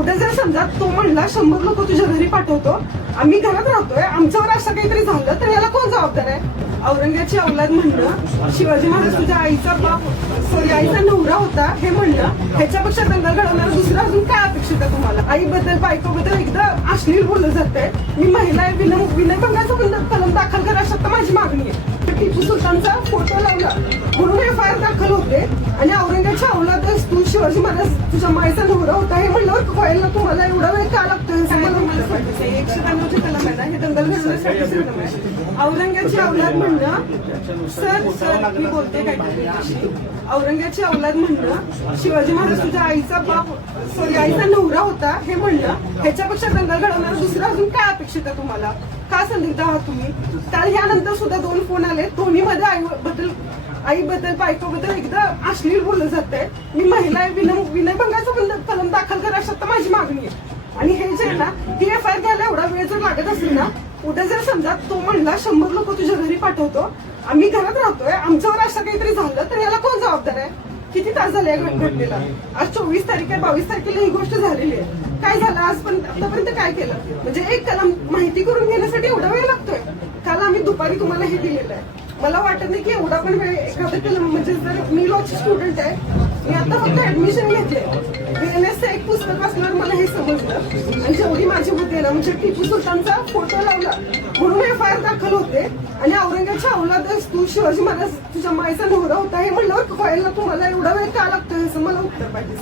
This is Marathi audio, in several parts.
उद्या जर समजा तो म्हणला 100 लोक तुझ्या घरी पाठवतो, आम्ही घरात राहतोय, आमच्यावर असं काहीतरी झालं तर याला कोण जबाबदार आहे? औरंगाची औलाद म्हणणं, शिवाजी महाराज तुझ्या आईचा बाप सॉरी आईचा नवरा होता हे म्हणणं, ह्याच्यापेक्षा दंगल घडवणार दुसरं अजून काय अपेक्षित आहे तुम्हाला? आईबद्दल बायकोबद्दल एकदा अश्लील बोललं जातंय. मी महिला आहे, विनयभंगाचा कलम दाखल करा अशा माझी मागणी आहे. टिपू सुलतानचा फोटो लावला म्हणून FIR दाखल होते आणि औरंगाच्या औलाद तू शिवाजी महाराज तुझ्या माईचा नवरा होता हे म्हणल्यावर व्हायला तुम्हाला एवढा वेळ का लागतोय? 193 कलम आहे ना हे दंगल घडवण्यासाठी. औरंगाची औलाद म्हणणं सर मी बोलते काय औरंगाची औलाद म्हणणं, शिवाजी महाराज तुझ्या आईचा बाप सॉरी आईचा नवरा होता हे म्हणणं, ह्याच्यापेक्षा दंगल घडवणार दुसरं अजून काय अपेक्षित आहे तुम्हाला? का संदिग्ध आहात तुम्ही? काल ह्यानंतर सुद्धा 2 फोन आले, दोन्हीमध्ये आईबद्दल बायकोबद्दल एकदा अश्लील बोललं जातंय. मी महिला आहे, विनयभंगाचा कलम दाखल करा अशा माझी मागणी आहे. आणि हे जे आहे ना ती FIR घ्यायला एवढा वेळ जर लागत असेल ना, उद्या जर समजा तो म्हणला 100 लोक तुझ्या घरी पाठवतो, आम्ही घरात राहतोय, आमच्यावर असं काहीतरी झालं तर याला कोण जबाबदार आहे? किती तास झाले या घटनेला? आज 24 तारीख आहे, 22 तारखेला ही गोष्ट झालेली आहे. काय झालं आज पण आतापर्यंत काय केलं? म्हणजे एक कलम माहिती करून घेण्यासाठी एवढा वेळ लागतोय. काल आम्ही दुपारी तुम्हाला हे दिलेलं आहे. मला वाटत नाही की एवढा पण वेळ एखादं कलम म्हणजे जर मी लॉची स्टुडंट आहे, मी आता फक्त ऍडमिशन घेतले, BNSचं एक पुस्तक असणार मला हे समजलं आणि जेवढी माझी बुद्धी आहे ना म्हणजे टिपू सुलतानचा फोटो लावला म्हणून FIR दाखल होते आणि औरंगाच्या औलाद तू शिवाजी महाराज तुझ्या माईचा नवरा होता हे म्हणल्यावर व्हायला तुम्हाला एवढा वेळ का लागतोय असं मला उत्तर पाहिजे.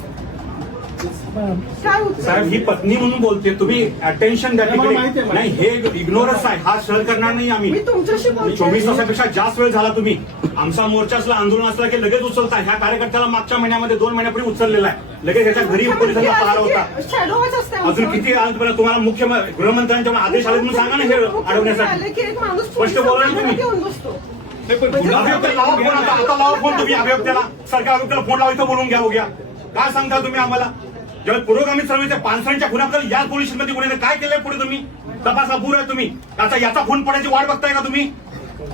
काय उत्तर? साहेब ही पत्नी म्हणून बोलते, तुम्ही अटेन्शन द्या तिकडे. नाही हे इग्नोरन्स आहे, हा सहन करणार नाही आम्ही. मी तुमच्याशी 24 तासापेक्षा जास्त वेळ झाला. तुम्ही आमचा मोर्चा असला आंदोलन असला की लगेच उचलता. ह्या कार्यकर्त्याला मागच्या महिन्यामध्ये 2 महिन्यापूर्वी उचललेला आहे. लगेच त्याच्या घरी पोलिसांना पहारा होता. अजून किती तुम्हाला मुख्य गृहमंत्र्यांच्या आदेश आले म्हणून सांगा ना हे अडवण्यासाठी. स्पष्ट बोला ना तुम्ही. अभियोक्ता लावा फोन, आता लावा फोन तुम्ही अभियोक्त्याला. सरकार अभियोक्त्याला फोन लावा, इथं बोलून घ्या. बघूया काय सांगता तुम्ही आम्हाला. जेव्हा पुरोगामी चळवळीच्या 500च्या खुनाबद्दल या पोलीस स्टेशनमध्ये गुन्हे काय केलंय पुढे तुम्ही तपासा पूर आहे तुम्ही. आता याचा खून पडायची वाट बघताय का तुम्ही?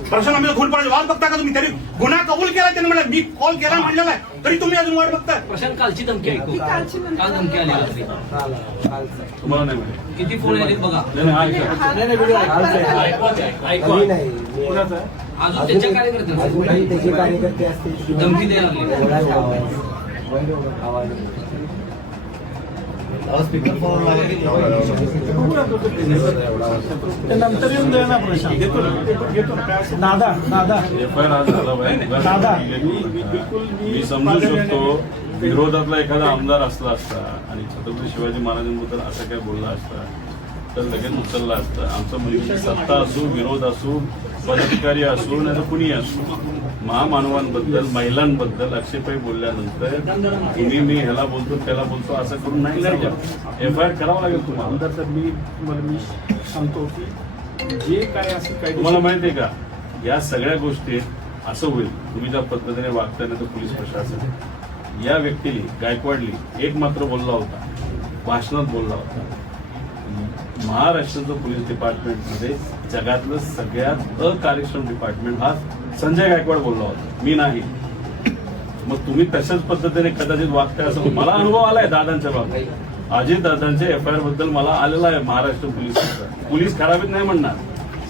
प्रशासनामध्ये खून पडायची वाट बघताय का तुम्ही? तरी गुन्हा कबूल केला त्यांनी म्हणलं, मी कॉल केला म्हणलेला आहे, तरी तुम्ही अजून वाट बघताय. प्रशांत कालची धमकी ऐकू, काल धमकी आली रात्री तुम्हाला नाही माहिती किती फोन आले बघा. अजून त्याच्या कार्यकर्ते धमकी द्यायला नंतर येऊन द्या ना प्रशांत. दादा FIR झाला पाहिजे. मी समजू शकतो विरोधातला एखादा आमदार असला असता आणि छत्रपती शिवाजी महाराजांबद्दल असं काय बोलला असता तर लगेच उचलला असतं. आमचं म्हणजे सत्ता असो, विरोध असो, पदाधिकारी असो नाही तर कुणी असो, महामानवांबद्दल महिलांबद्दल आक्षेपाई बोलल्यानंतर तुम्ही मी ह्याला बोलतो त्याला बोलतो असं करून नाही FIR करावं लागेल तुम्हाला. मी सांगतो की जे काय असेल काय तुम्हाला माहिती आहे का या सगळ्या गोष्टी असं होईल तुम्ही ज्या पद्धतीने वागताय ना तर पोलीस प्रशासन या व्यक्तीने गायकवाडली एक मात्र बोलला होता, भाषणात बोलला होता, महाराष्ट्राचं पोलीस डिपार्टमेंटमध्ये जगातलं सगळ्यात अकार्यक्षम डिपार्टमेंट हा संजय गायकवाड बोलला होता, मी नाही. मग तुम्ही तशाच पद्धतीने कदाचित वागताय असं मला अनुभव आलाय दादांच्या बाबतीत. अजित दादांच्या FIR बद्दल मला आलेला आहे महाराष्ट्र पोलीस खराब आहेत नाही म्हणणार,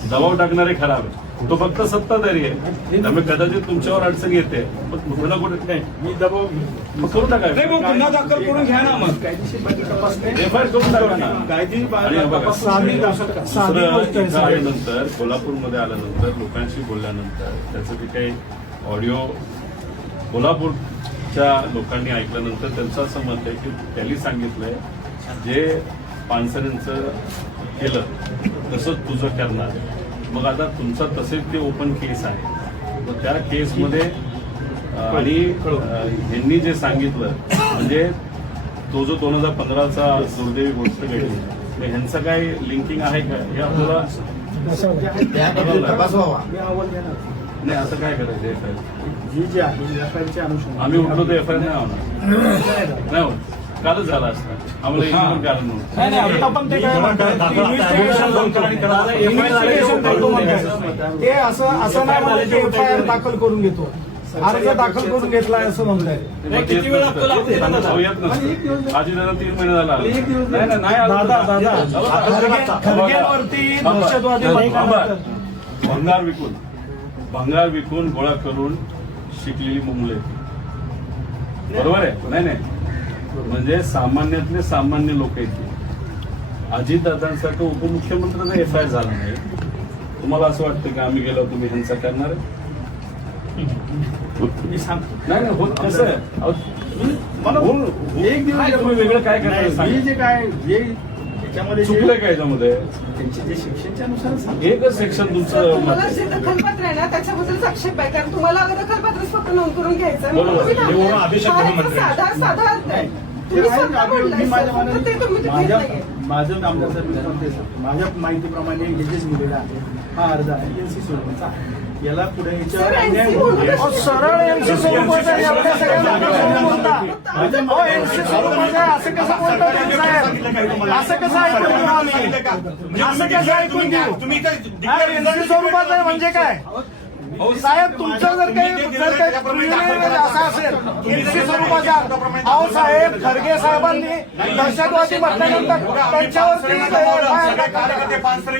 दबाव टाकणारे खराब आहे. तो फक्त सत्ताधारी आहे त्यामुळे कदाचित तुमच्यावर अडचण येते पण कुठे कुठे नाही मी दबाव मग करू टाका. गुन्हा दाखल करून घ्या ना मग. कायदेशीर तपास नाही. FIR करून टाका ना. कायदेशीर आल्यानंतर कोल्हापूरमध्ये आल्यानंतर लोकांशी बोलल्यानंतर त्याचं जे काही ऑडिओ कोल्हापूरच्या लोकांनी ऐकल्यानंतर त्यांचं असं मत आहे की त्यांनी सांगितलंय जे पानसरेंचं केलं तसंच तुझं करणार. मग आता तुमचा तसेच ते ओपन केस आहे मग त्या केसमध्ये आणि ह्यांनी जे सांगितलं म्हणजे तो जो 2015चा दुर्दैवी गोष्ट घडली मग ह्यांचं काय लिंकिंग आहे का हे आपल्याला नाही. असं काय करायचं FIR जी जे आहे FIRच्या अनुषंगाने आम्ही उठलो तर FIR नाही होणार नाही होत. कालच झाला असता आम्हाला एक पण कारण नव्हतं. आता पण ते काय म्हणतात ते असं नाही म्हणत की FIR दाखल करून घेतो. अर्ज दाखल करून घेतलाय असं म्हणताय. किती वेळ लागतो आजी दादा 3 महिने झाला एक दिवस नाही दादा खरगेंवरती दहशतवादी भंगार विकून गोळा करून शिकलेली मुलं आहेत. बरोबर आहे? नाही म्हणजे सामान्यातले सामान्य लोक आहेत. अजितदादांसारखं उपमुख्यमंत्र्यांचा एफआयआर झाला नाही. तुम्हाला असं वाटतं की आम्ही गेलो तुम्ही हिंसा करणार आहे? मी सांगतो नाही होत कसं आहे अहो, मला एक दिवस काय तुम्ही वेगळं काय करणार मी सांगा. जे काय जे त्याच्यामध्ये जे- चुकलंय काय याच्यामध्ये? त्यांचे जे शिक्षेच्या नुसार सांगतो. एकच सेक्शन सर, तुमचं तुम्हाला जे दखलपत्र आहे ना त्याच्याबद्दल आक्षेप आहे कारण तुम्हाला दखलपत्र फक्त नोंद करून घ्यायचं आहे. बरोबर. तुम्ही थांबताय. एवढा आदेश आहे हा गृहमंत्र्यांचा. साधा अर्थ आहे. ते तुम्ही आहे, स्वतः बोललाय, मी माझ्या सर. फक्त ते तुम्ही ते घेत माझ्या नाहीये. माझं आमदार साहेब मी पण ते सांगतो. माझ्या माहितीप्रमाणे हे जे लिहिलेलं आहे हा अर्ज आहे एनसी स्वरूपाचा आहे. याला पुढे याच्यावर सर, अन्याय NC होऊ म्हणून नये. सरळ एमसी स्वरूपाचं आहे, एवढ्या सगळ्या लोकांसमोर बोलता. एमसी स्वरूपाचं आहे, असं कसं बोलता तुम्ही साहेब? असं कसं ऐकून घेऊ आम्ही? असं कसं ऐकून घेऊ? तुम्ही एमसी स्वरूपाचं आहे म्हणजे काय साहेब? तुमचं जर काही असं असेल एमसी स्वरूपाचा अहो साहेब खरगे साहेबांनी दहशतवादी म्हटल्यानंतर त्यांच्यावरती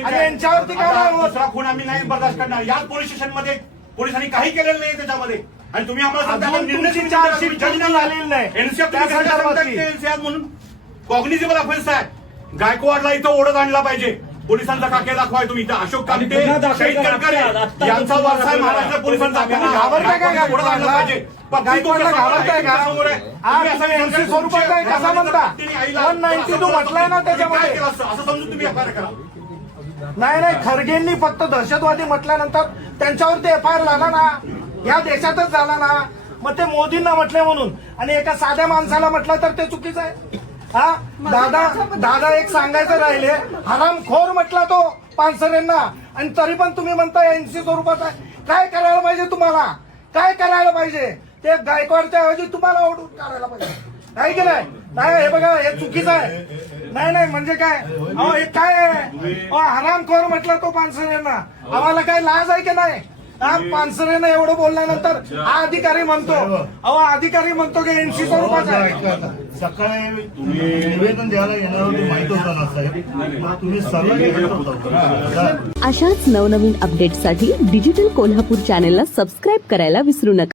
आणि यांच्यावरती काय नाही होत? दुसरा खून आम्ही नाही बर्दाश्त करणार. याच पोलीस स्टेशनमध्ये पोलिसांनी काही केलेलं नाही त्याच्यामध्ये आणि तुम्ही आम्हाला सांगता अजून निर्णय तुमची तुम्ही चार्जशीट जज पूर्ण झालेली नाही. एनसीआर त्या संदर्भातली. एनसीआर म्हणून कॉग्निझेबल ऑफेन्स आहे. गायकवाडला इथं ओढत आणला पाहिजे. पोलिसांचा काके दाखवाय तुम्ही इथं अशोक कामते शहीद गडकरी यांचा वारसा आहे महाराष्ट्र पोलिसांचा. घाबरताय का ओढत आणला पाहिजे. गायकवाडला घाबरताय का? आज तुम्ही एमसी स्वरूपाचं आहे कसा म्हणता? 192 म्हटलंय ना त्याच्यामध्ये. असं समजून तुम्ही एफआयआर करा. नाही खरगेंनी फक्त दहशतवादी म्हटल्यानंतर त्यांच्यावरती एफआयआर झाला ना, या देशातच झाला ना. मग ते मोदींना म्हटले म्हणून आणि एका साध्या माणसाला म्हटलं तर ते चुकीचं आहे. हा दादा एक सांगायचं राहिले, हरामखोर म्हटला तो पानसरेंना आणि तरी पण तुम्ही म्हणता एनसी स्वरूपात आहे. काय करायला पाहिजे तुम्हाला? काय करायला पाहिजे? ते गायकवाडच्या ऐवजी तुम्हाला ओढून काढायला पाहिजे नाही की नाही? नाही हे बघा हे चुकीचं आहे. नाही म्हणजे काय अहो हे काय आहे? हरामखोर म्हटलं तो पानसरेंना. आम्हाला काय लाज आहे की नाही? पानसरेनं एवढं बोलल्यानंतर हा अधिकारी म्हणतो अधिकारी म्हणतो की एनसी स्वरूपाचा आहे. सकाळी निवेदन द्यायला येणार होते माहित होतं ना साहेब. मग तुम्ही सर्व अशाच नवनवीन अपडेट्ससाठी डिजिटल कोल्हापूर चॅनेलला सबस्क्राईब करायला विसरू नका.